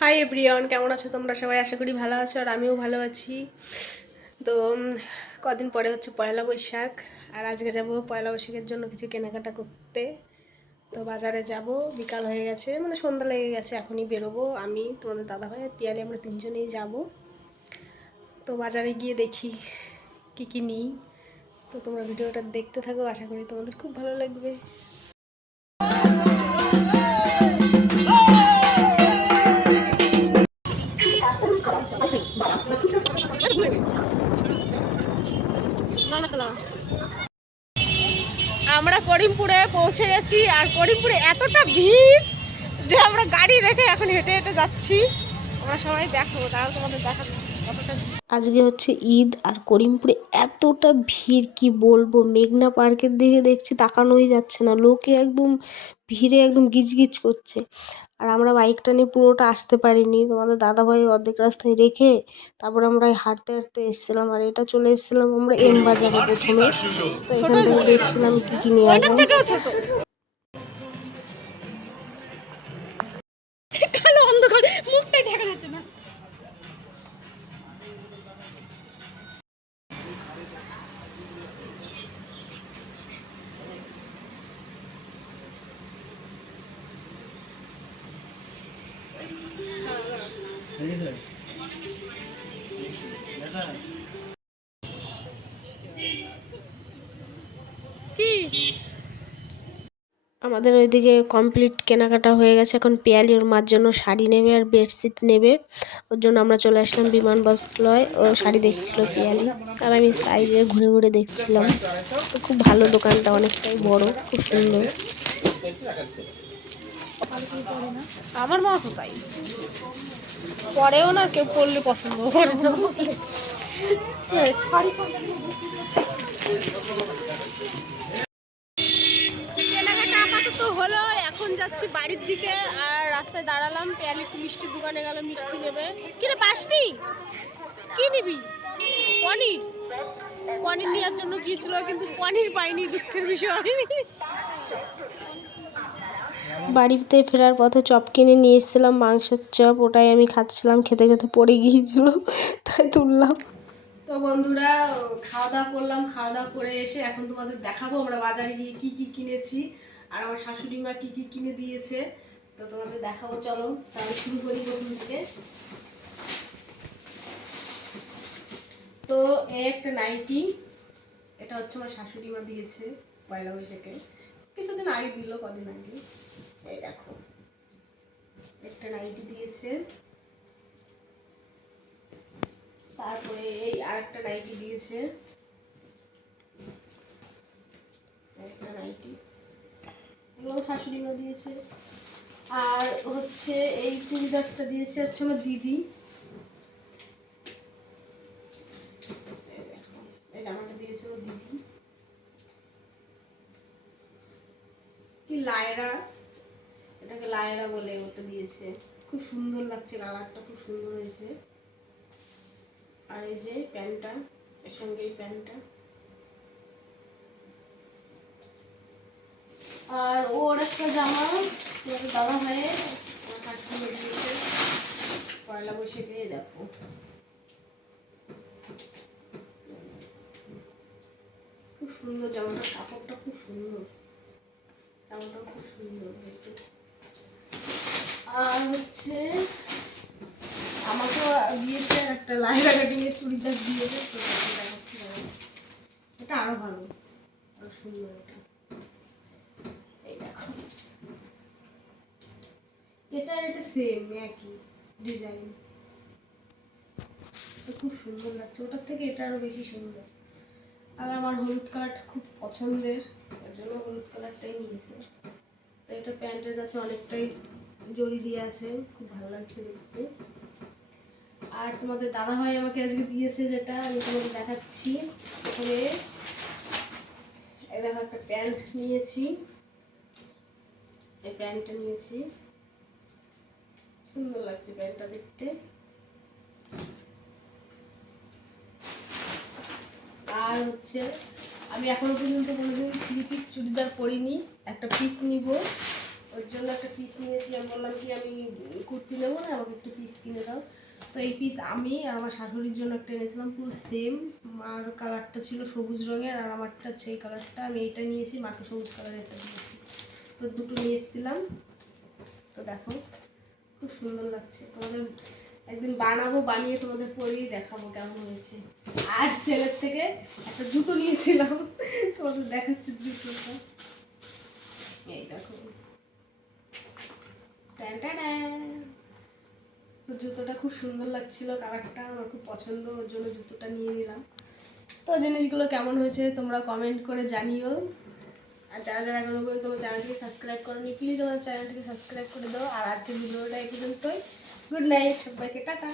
Hi everyone কেমন আছো তোমরা? সবাই আশা করি ভালো আছো আর আমিও ভালো আছি। তো কদিন পরে হচ্ছে পয়লা বৈশাখ আর আজকে যাব পয়লা বৈশাখের জন্য কিছু কেনাকাটা করতে। তো বাজারে যাব, বিকাল হয়ে গেছে মানে সন্ধ্যা লেগে গেছে, এখনই বেরোবো। আমি, তোমাদের দাদাভাই আর পিয়ালি আমরা তিনজনেই যাব। তো বাজারে গিয়ে দেখি কি কি নিই। তো তোমরা ভিডিওটা দেখতে থাকো, আশা করি তোমাদের খুব ভালো লাগবে। আমরা করিমপুরে পৌঁছে গেছি, আর করিমপুরে এতটা ভিড় যে আমরা গাড়ি রেখে এখন হেঁটে হেঁটে যাচ্ছি আমরা সবাই দেখো, তাহলে তোমাদের দেখাচ্ছি কতটা। আজকে হচ্ছে ঈদ আর করিমপুরে এতটা ভিড়, কি বলব? মেঘনা পার্কের দিকে দেখছি তাকানোই যাচ্ছে না। লোকে একদম ভিড়ে একদম গিজগিজ করছে। আর আমরা বাইকটা নিয়ে পুরোটা আসতে পারিনি। তোমাদের দাদাভাই অর্ধেক রাস্তায় রেখে তারপরে আমরা হাঁটতে হাঁটতে এসেছিলাম। আর এটা চলে এসেছিলাম আমরা এম বাজারে প্রথমে। তো এখান থেকে দেখছিলাম কি কি নেওয়া যায় আমাদের ওইদিকে কমপ্লিট কেনাকাটা হয়ে গেছে। এখন পিয়ালি ওর মার জন্য শাড়ি নেবে আর বেডশিট নেবে। ওর জন্য আমরা চলে আসলাম বিমান বস্ত্রলয় ও শাড়ি দেখছিল পিয়ালি। আর আমি সাইডে ঘুরে ঘুরে দেখছিলাম। খুব ভালো দোকানটা, অনেকটাই বড়, খুব সুন্দর। আমার মা তো তাই। পরেও না কেউ পড়লে পছন্দ করে না। হলো এখন যাচ্ছি বাড়ির দিকে আর রাস্তায় দাঁড়ালাম পেয়ালি একটু মিষ্টির দোকানে গেল মিষ্টি নেবে। কিরে পাসনি? কি নিবি? পনির। পনির নেওয়ার জন্য গিয়েছিল কিন্তু পনির পাইনি দুঃখের বিষয়। বাড়িতে ফেরার পথে চপ কিনে নিয়ে এসেছিলাম, মাংসের চপ, ওটাই আমি খাচ্ছিলাম, খেতে খেতে পড়ে গিয়েছিল, তাই তুললাম। তো বন্ধুরা, খাওয়া দাওয়া করলাম, খাওয়া দাওয়া করে এসে এখন তোমাদের দেখাবো আমরা বাজারে গিয়ে কি কি কিনেছি, আর আমার শাশুড়ি মা কি কি কিনে দিয়েছে। তো তোমাদের দেখাবো, চলো, তাহলে শুরু করি থেকে তো এই একটা নাইটি, এটা হচ্ছে আমার শাশুড়ি মা দিয়েছে, পয়লা বৈশাখে। কিছুদিন আগে দিল, কদিন আগে। এই দেখো। একটা নাইটি দিয়েছে। তারপরে এই আরেকটা নাইটি দিয়েছে। একটা নাইটি এগুলো শাশুড়ি দিয়েছে। আর হচ্ছে এই চুড়িদারটা দিয়েছে হচ্ছে আমার দিদি এই দেখো, এই জামাটা দিয়েছে আমার দিদি কি লায়রা? এটাকে লায়রা বলে, ওটা দিয়েছে। খুব সুন্দর লাগছে কালারটা, খুব সুন্দর হয়েছে। আর এই যে প্যান্টটা, এর সঙ্গে এই প্যান্টটা। আর ওর একটা জামা দাদা কাকিমা দিয়েছে। পয়লা বৈশাখে দেখো। খুব সুন্দর জামাটা, কাপড়টা খুব সুন্দর। জামাটাও খুব সুন্দর হয়েছে। আর হচ্ছে, আমাকেও দিয়েছে একটা কাটিংয়ে চুড়িদার দিয়েছে তো এটা আরও ভালো, আরও সুন্দর এটা। এটা এটা সেম একই ডিজাইন খুব সুন্দর লাগছে। ওটার থেকে এটা আরও বেশি সুন্দর। আর আমার হলুদ কালারটা খুব পছন্দের। ওর জন্য হলুদ কালারটাই নিয়েছে। তো এটা প্যান্টের কাছে অনেকটাই জড়ি দিয়ে আছে, খুব ভালো লাগছে দেখতে। আর তোমাদের দাদা ভাই আমাকে আজকে দিয়েছে যেটা, আমি তোমাদের দেখাচ্ছি। এখানে দেখো একটা প্যান্ট নিয়েছি। এই প্যান্টটা নিয়েছি। সুন্দর লাগছে প্যান্টটা দেখতে। আর হচ্ছে, আমি এখনও পর্যন্ত কোনোদিন থ্রি চুড়িদার পরিনি একটা পিস নিব। ওর জন্য একটা পিস নিয়েছি। আমি বললাম কি, আমি কুর্তি নেব না, আমাকে একটু পিস কিনে দাও। তো এই পিস আমি আর আমার শাশুড়ির জন্য একটা এনেছিলাম, পুরো সেম আর কালারটা ছিল সবুজ রঙের, আর আমারটা সেই কালারটা আমি এইটা নিয়েছি, মাকে সবুজ কালারের একটা দিয়েছি। তো দুটো নিয়ে এসেছিলাম। তো দেখো, খুব সুন্দর লাগছে। তোমাদের একদিন বানাবো, বানিয়ে তোমাদের পরেই দেখাবো কেমন হয়েছে। আর ছেলের থেকে একটা জুতো নিয়েছিলাম। তোমাদের দেখাচ্ছি জুতোটা। এই দেখো। জুতোটা খুব সুন্দর লাগছিল কালারটা, আমার খুব পছন্দ ওর জন্য জুতোটা নিয়ে নিলাম। তো জিনিসগুলো কেমন হয়েছে তোমরা কমেন্ট করে জানিও। আর যারা যারা এখনও পর্যন্ত তোমার চ্যানেলটিকে সাবস্ক্রাইব করনি প্লিজ আমার চ্যানেলটিকে সাবস্ক্রাইব করে দাও। আর আজকের ভিডিওটা এই পর্যন্তই। গুড নাইট সবাইকে টাটা